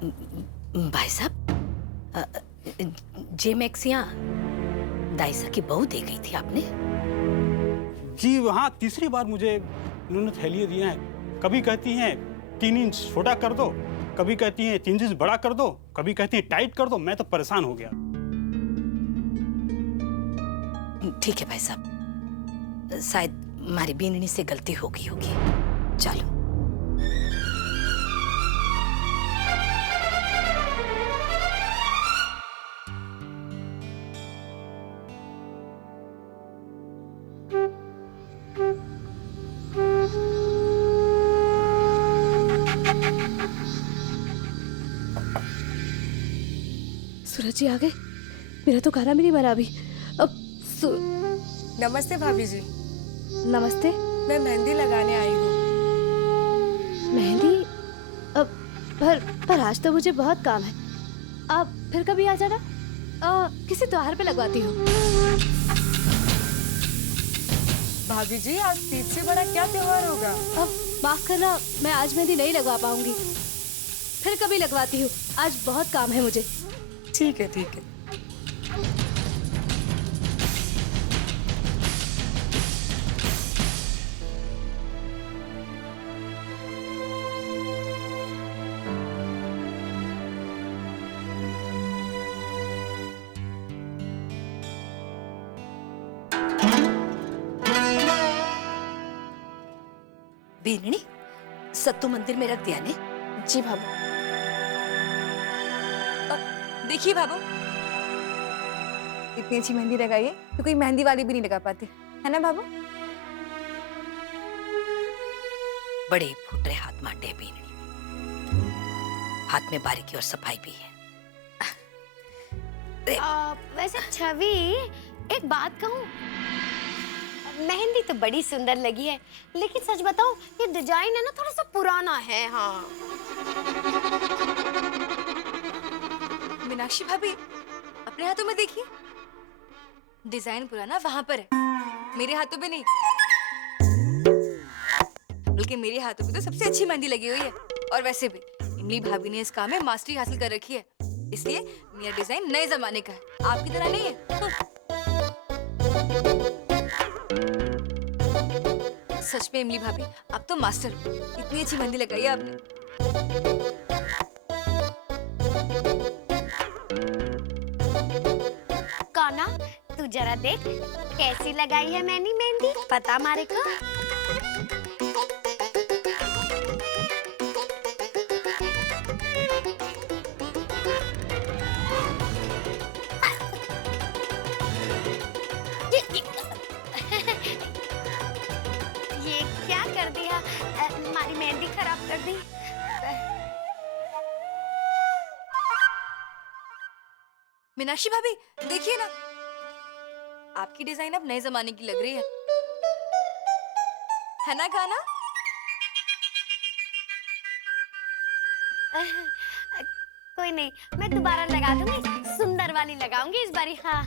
भाई साहब, जे मैक्सियां दाइसा की बहू दे गई थी आपने? जी हाँ, तीसरी बार मुझे इन्होंने थैलियाँ दिए हैं। कभी कहती हैं 3 इंच छोटा कर दो, कभी कहती हैं 3 इंच बड़ा कर दो, कभी कहती हैं टाइट कर दो। मैं तो परेशान हो गया। ठीक है भाई साहब, शायद हमारी बीननी से गलती हो गई होगी। चलो। सूरज जी आ गए? मेरा तो खाना भी नहीं बना अभी। अब नमस्ते भाभी जी। नमस्ते। मैं मेहंदी लगाने आई हूँ। मेहंदी? अब पर आज तो मुझे बहुत काम है। आप फिर कभी आ जाना। किसी त्योहार पे लगवाती हूँ। भाभी जी, आज तीज से बड़ा क्या त्योहार होगा? अब माफ करना, मैं आज मेहंदी नहीं लगवा पाऊंगी। फिर कभी लगवाती हूँ, आज बहुत काम है मुझे। ठीक है, ठीक है। बीननी, सत्तू मंदिर में रख दिया ने? जी भाभी। देखिए भाभो, इतनी अच्छी मेहंदी लगाई है तो कोई मेहंदी वाली भी नहीं लगा पाती, है ना भाभो? बड़े फुटरे हाथ मांडे बीननी, हाथ में बारीकी और सफाई भी है। वैसे छवि, एक बात कहूँ, मेहंदी तो बड़ी सुंदर लगी है, लेकिन सच बताओ ये डिजाइन है ना, थोड़ा सा पुराना है। हाँ मीनाक्षी भाभी, अपने हाथों में देखिए, डिजाइन पुराना वहां पर है, मेरे हाथों पे नहीं। बल्कि मेरे हाथों पे तो सबसे अच्छी मेहंदी लगी हुई है। और वैसे भी इमली भाभी ने इस काम में मास्टरी हासिल कर रखी है, इसलिए मेरा डिजाइन नए जमाने का है, आपकी तरह नहीं है। सच में इमली भाभी, आप तो मास्टर हो, इतनी अच्छी मेहंदी लगाई है आपने। काना, तू जरा देख कैसी लगाई है मैंने मेहंदी, पता मारे को। ये क्या कर दिया, हमारी मेहंदी खराब कर दी। मीनाक्षी भाभी देखिए ना, आपकी डिजाइन अब नए जमाने की लग रही है ना गाना? कोई नहीं, मैं दोबारा लगा दूंगी, सुंदर वाली लगाऊंगी इस बारी। हाँ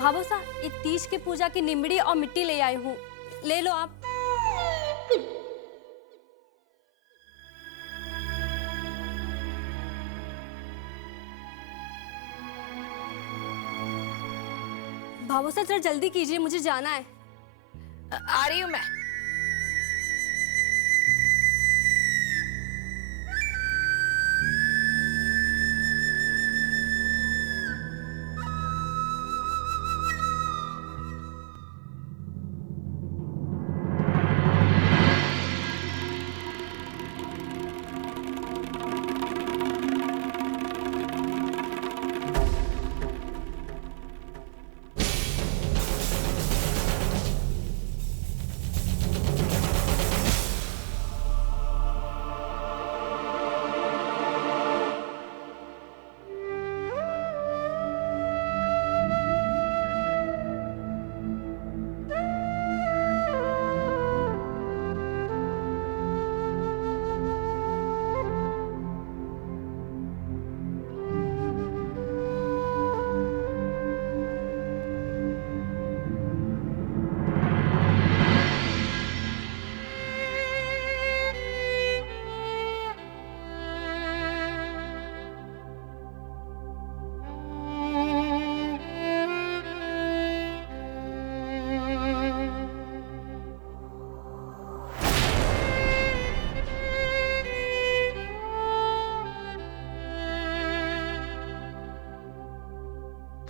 भाभो सा, ये तीज के पूजा की निमड़ी और मिट्टी ले आई हूँ, ले लो आप। भाभो सा जरा जल्दी कीजिए, मुझे जाना है। आ रही हूँ मैं।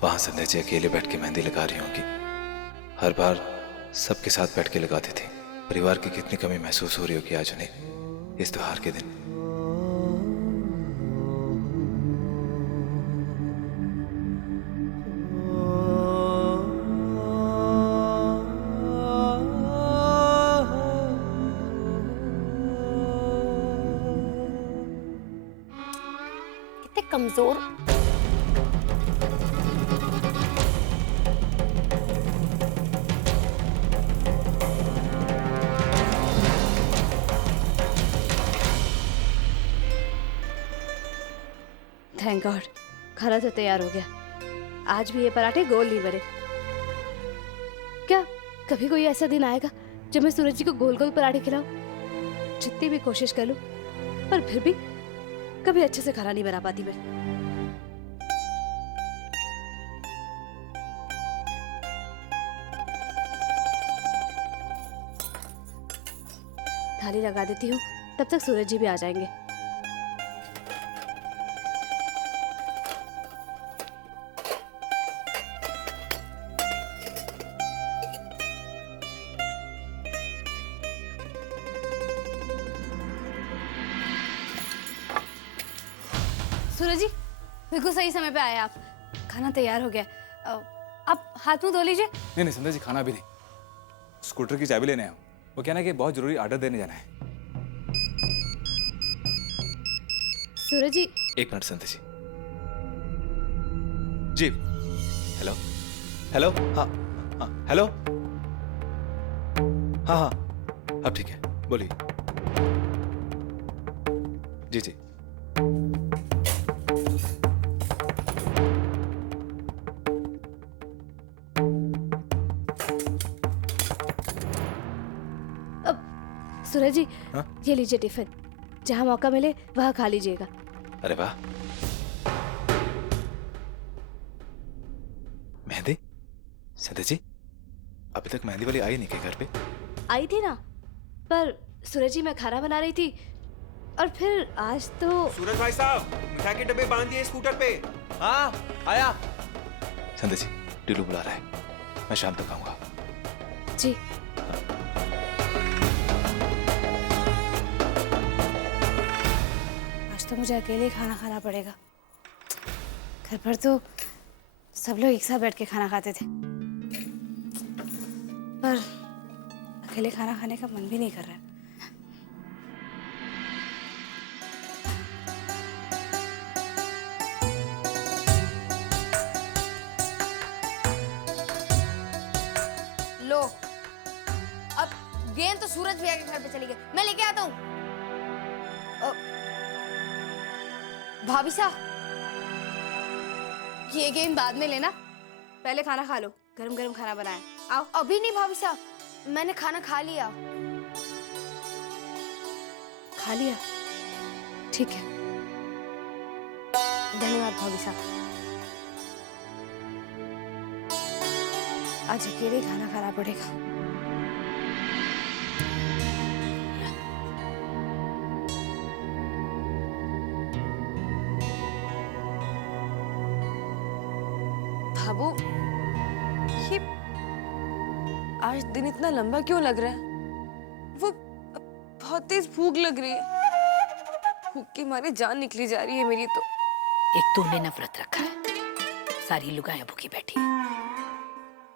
वहां संध्या जी अकेले बैठ के मेहंदी लगा रही होंगी। हर बार सबके साथ बैठ के लगाती थी। परिवार की कितनी कमी महसूस हो रही होगी आज उन्हें इस त्योहार के दिन। कितने कमजोर। थैंक गॉड, खाना तो तैयार हो गया। आज भी ये पराठे गोल नहीं बने। क्या कभी कोई ऐसा दिन आएगा जब मैं सूरज जी को गोल गोल पराठे खिलाऊं? जितनी भी कोशिश कर लूं, पर फिर भी कभी अच्छे से खाना नहीं बना पाती मैं। थाली लगा देती हूँ, तब तक सूरज जी भी आ जाएंगे। सूरज जी, बिल्कुल सही समय पे आए आप। खाना तैयार हो गया। आप हाथ मुंह धो लीजिए। नहीं नहीं संध्या जी, खाना भी नहीं। स्कूटर की चाबी लेने आया हूँ। वो कहना है कि बहुत जरूरी ऑर्डर देने जाना है। सूरज जी, एक मिनट संध्या जी। जी हेलो हेलो। हाँ हाँ हेलो। हाँ हाँ अब ठीक है, बोलिए। जी जी। सूरज जी, हाँ? ये लीजिए टिफिन। जहाँ मौका मिले वहाँ खा लीजिएगा। अरे वाह। मेहंदी? संध्या जी, अभी तक मेहंदी वाली आई नहीं क्या घर पे? आई थी ना, पर सूरज जी मैं खाना बना रही थी और फिर आज तो। सूरज भाई साहब, मिठाई के डब्बे बांध दिए स्कूटर पे। हाँ आया। संध्या जी, टीलू बुला रहा है, मैं शाम तक आऊंगा। जी। आज तो मुझे अकेले ही खाना खाना पड़ेगा। घर पर तो सब लोग एक साथ बैठ के खाना खाते थे, पर अकेले खाना खाने का मन भी नहीं कर रहा है। लो, अब गेंद तो सूरज भैया के घर पे चली गई। मैं लेके आता हूँ। भाभी साहब, ये गेम बाद में लेना, पहले खाना खा लो। गरम गरम खाना बनाया। आओ। अभी नहीं भाभी साहब, मैंने खाना खा लिया। खा लिया? ठीक है, धन्यवाद भाभी साहब। आज अकेले ही खाना खाना पड़ेगा। बाबू, ये आज दिन इतना लंबा क्यों लग रहा है? वो बहुत तेज भूख लग रही है। भूख के मारे जान निकली जा रही है मेरी तो। एक तूने न व्रत रखा है, सारी लुगाइयां भूखी बैठी है।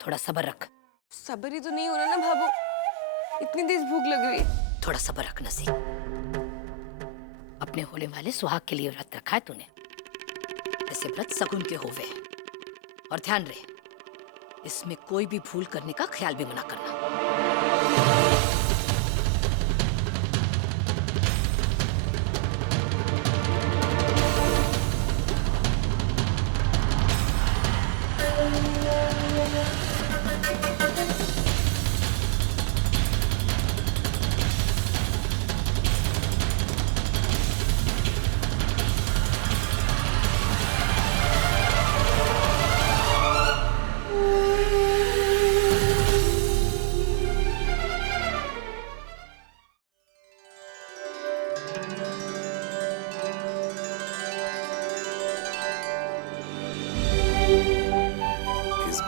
थोड़ा सब्र रख। सब्र ही तो नहीं हो रहा ना भाबू, इतनी तेज भूख लग रही है। थोड़ा सब्र रख नसीब। अपने होने वाले सुहाग के लिए व्रत रखा है तूने। ऐसे व्रत सगुन के होवे। और ध्यान रहे, इसमें कोई भी भूल करने का ख्याल भी मना करना।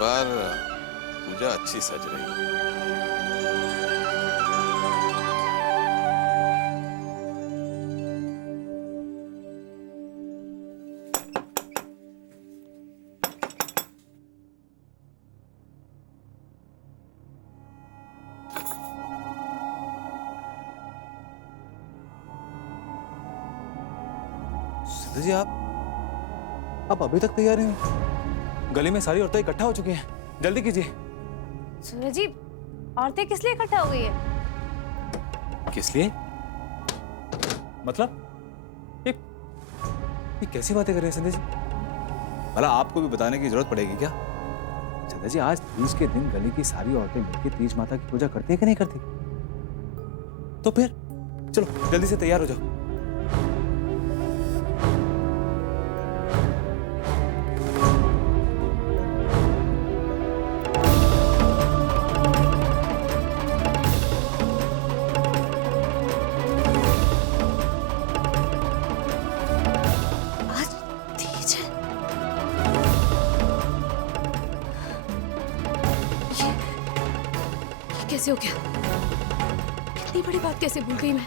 बार पूजा अच्छी सज रही है। सिद्धू जी आप अभी तक तैयार नहीं हुए? गली में सारी औरतें इकट्ठा हो चुकी हैं, जल्दी कीजिए। सूरज जी, औरतें किस लिए इकट्ठा हो गई है? किस लिए? मतलब ये कैसी बातें कर रहे हैं संध्या जी? भला आपको भी बताने की जरूरत पड़ेगी क्या? संध्या जी, आज तीज के दिन गली की सारी औरतें मिलकर तीज माता की पूजा करती है कि नहीं करती? तो फिर चलो जल्दी से तैयार हो जाओ। कैसे हो गया? इतनी बड़ी बात कैसे भूल गई मैं?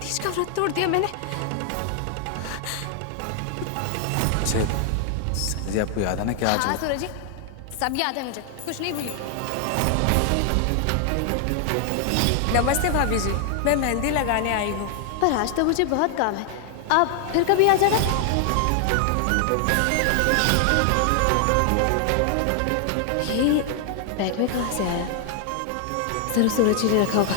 तीज का व्रत तोड़ दिया मैंने। अच्छा संध्या जी, आपको याद है ना क्या आज हाँ हुआ? सूरज जी, सब याद है मुझे, कुछ नहीं भूली। नमस्ते भाभी जी, मैं मेहंदी लगाने आई हूँ। पर आज तो मुझे बहुत काम है, आप फिर कभी आ जाना। ये बैग में कहाँ से आया? जरूर सूरज जी ने रखा होगा।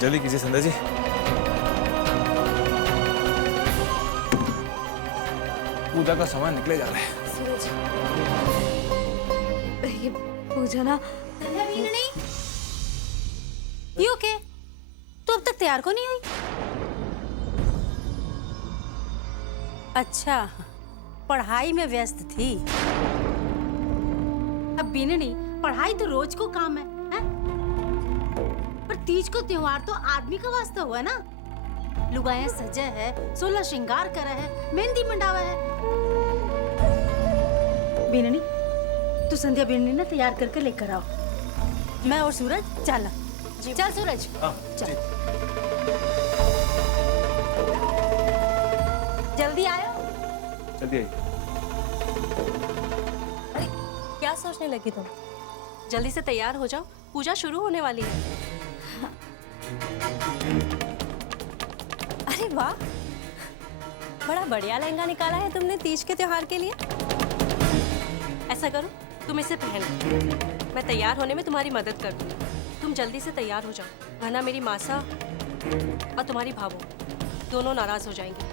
जल्दी कीजिए संध्या जी। पूजा का सामान निकले जा रहा है। सूरज, ये पूजा ना। ये ओके? तो अब तक तैयार को नहीं हुई? अच्छा, पढ़ाई में व्यस्त थी। अब बीननी, पढ़ाई तो रोज को काम है, हैं? पर तीज को त्योहार तो आदमी का वास्ता हुआ ना। लुगाया सजे है, 16 श्रृंगार करा है, मेहंदी मंडावा है। बीननी, तू संध्या बीननी ना तैयार करके लेकर आओ। मैं और सूरज चल। चल सूरज, चल। जल्दी आयो। जल्दी आइए। अरे क्या सोचने लगी तुम? जल्दी से तैयार हो जाओ, पूजा शुरू होने वाली है। अरे वाह, बड़ा बढ़िया लहंगा निकाला है तुमने तीज के त्योहार के लिए। ऐसा करो, तुम इसे पहन लो, मैं तैयार होने में तुम्हारी मदद कर दूंगी। तुम जल्दी से तैयार हो जाओ, वरना मेरी मासा और तुम्हारी भाभो दोनों नाराज हो जाएंगी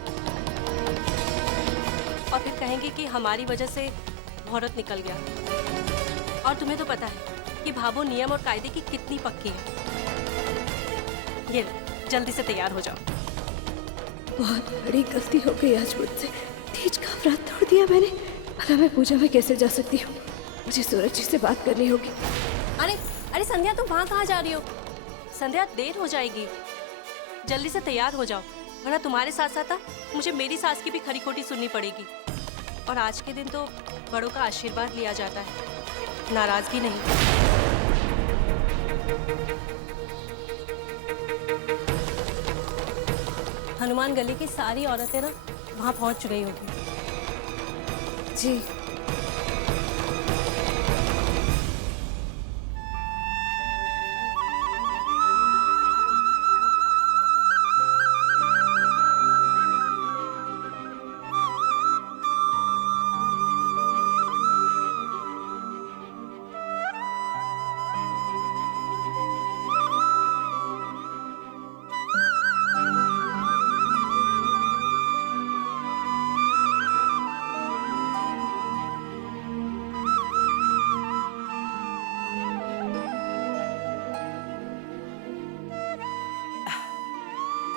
और फिर कहेंगे कि हमारी वजह से मुहूर्त निकल गया। और तुम्हें तो पता है कि भाभो नियम और कायदे की कितनी पक्की है। ये लो, जल्दी से तैयार हो जाओ। बहुत बड़ी गलती हो गई आज मुझसे। तीज का व्रत तोड़ दिया मैंने। भला मैं पूजा में कैसे जा सकती हूँ? मुझे सूरज जी से बात करनी होगी। अरे अरे संध्या, तुम वहाँ कहाँ जा रही हो? संध्या, देर हो जाएगी, जल्दी से तैयार हो जाओ, वरना तुम्हारे साथ साथ मुझे मेरी सास की भी खरी खोटी सुननी पड़ेगी। और आज के दिन तो बड़ों का आशीर्वाद लिया जाता है, नाराजगी नहीं। हनुमान गली की सारी औरतें ना वहाँ पहुँच गई होगी। जी।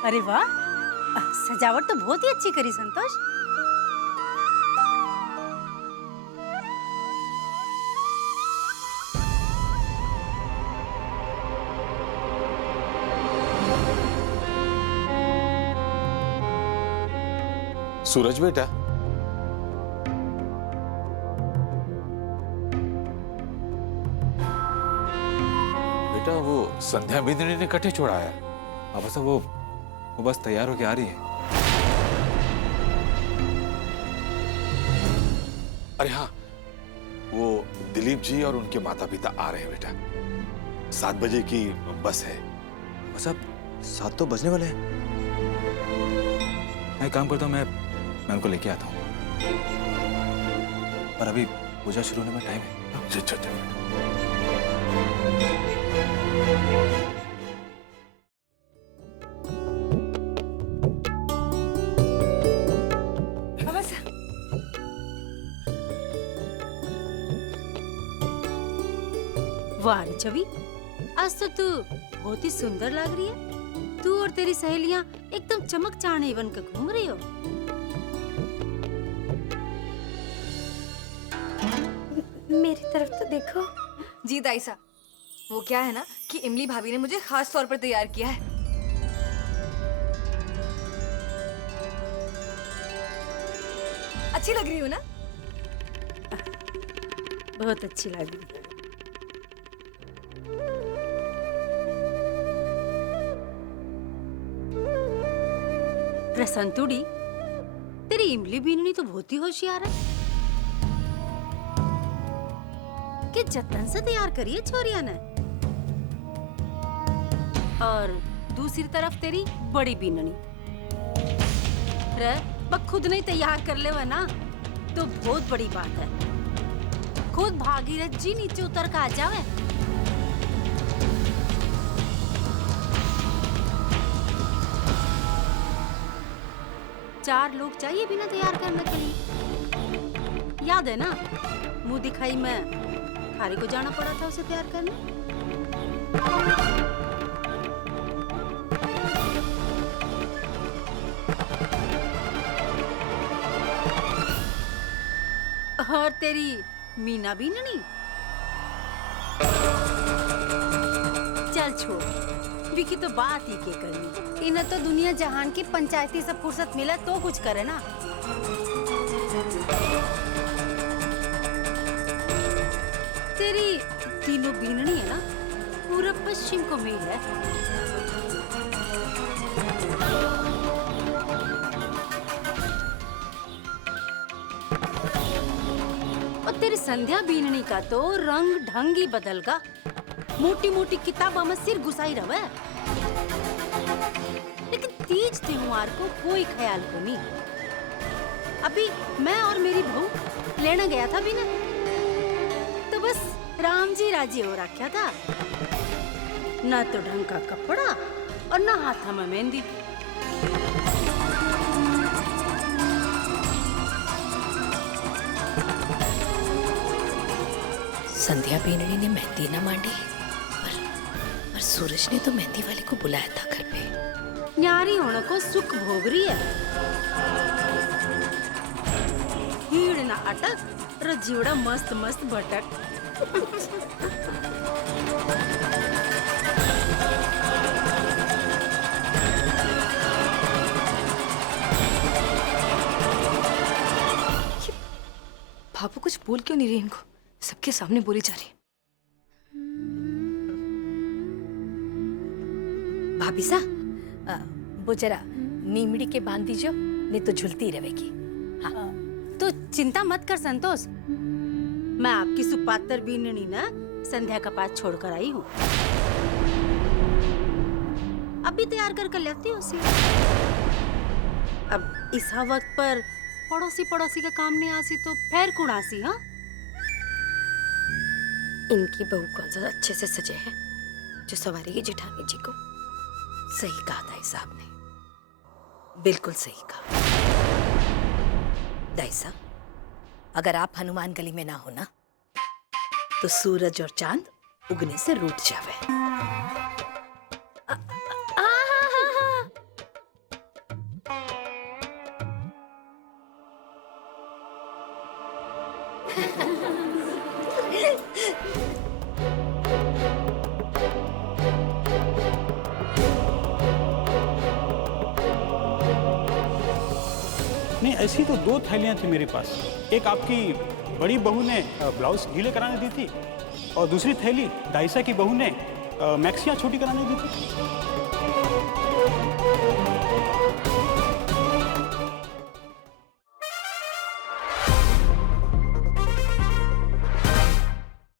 अरे वाह, सजावट तो बहुत ही अच्छी करी संतोष। सूरज बेटा, बेटा वो संध्या बिंदनी ने कटे छोड़ाया। अब बस वो बस तैयार होके आ रही है। अरे हाँ, वो दिलीप जी और उनके माता पिता आ रहे हैं बेटा। 7 बजे की बस है। बस अब 7 तो बजने वाले हैं। मैं एक काम करता हूँ, मैं उनको लेके आता हूँ, पर अभी पूजा शुरू होने में टाइम है। अच्छा। वाह रे छवि, आज तो तू बहुत ही सुंदर लग रही है। तू और तेरी सहेलियां एकदम चमक चाणे बनकर घूम रही हो। मेरी तरफ तो देखो। जी दाइसा, वो क्या है ना कि इमली भाभी ने मुझे खास तौर पर तैयार किया है। अच्छी लग रही हूँ ना? बहुत अच्छी लग रही है। प्रसंतुड़ी, तेरी इमली बीननी तो बहुत ही होशियार है कि जतन से तैयार करिए छोरिया ने। और दूसरी तरफ तेरी बड़ी बीननी रे, बस खुद नहीं तैयार कर ले ना तो बहुत बड़ी बात है। खुद भागीरथ जी नीचे उतर कर आ जावे। चार लोग चाहिए बिना तैयार करने के लिए। याद है ना, मुंह दिखाई में थारी को जाना पड़ा था उसे तैयार करने। और तेरी मीना बीननी, चल छोड़, विकी तो बात ही के करनी। इन्हें तो दुनिया जहान की पंचायती से फुर्सत मिले तो कुछ करे ना। तेरी तीनों बीननी है ना, पूरब पश्चिम को मेल है। और तेरी संध्या बीननी का तो रंग ढंग ही बदल का। मोटी मोटी किताबों में सिर घुसाई रहे, लेकिन तीज त्योहार को कोई ख्याल को नहीं। अभी मैं और मेरी बहू लेने गया था भी ना, तो बस राम जी राजी हो रखा था। ना तो ढंग का कपड़ा और ना हाथ में मेहंदी। संध्या बेननी ने मेहंदी ना मांडी, पर सूरज ने तो मेहंदी वाले को बुलाया था घर पे। न्यारी होने को सुख भोग रही है। हीड़ ना अटक, रजीवड़ा मस्त मस्त भटक। भाभू कुछ बोल क्यों नहीं रही इनको? सबके सामने बोली जा रही। भाभी सा, वो जरा नीमड़ी के बांध दीजिए, नहीं तो झुलती रहेगी। हाँ। तो चिंता मत कर संतोष, मैं आपकी सुपात्र बीननी ना संध्या का पास छोड़कर आई हूँ। अभी तैयार कर लेती हूँ उसे। अब इस वक्त पर पड़ोसी का काम नहीं आसी तो फिर कौन आसी? हाँ, इनकी बहू कौन सा अच्छे से सजे है जो सवारी की जेठानी जी को। सही कहा दाई साहब ने, बिल्कुल सही कहा। दाई साहब, अगर आप हनुमान गली में ना हो ना, तो सूरज और चांद उगने से रूठ जावे। नहीं, ऐसी तो 2 थैलियां थी मेरे पास। एक आपकी बड़ी बहू ने ब्लाउज गीले कराने दी थी और दूसरी थैली दाइसा की बहू ने मैक्सियां छोटी कराने दी थी।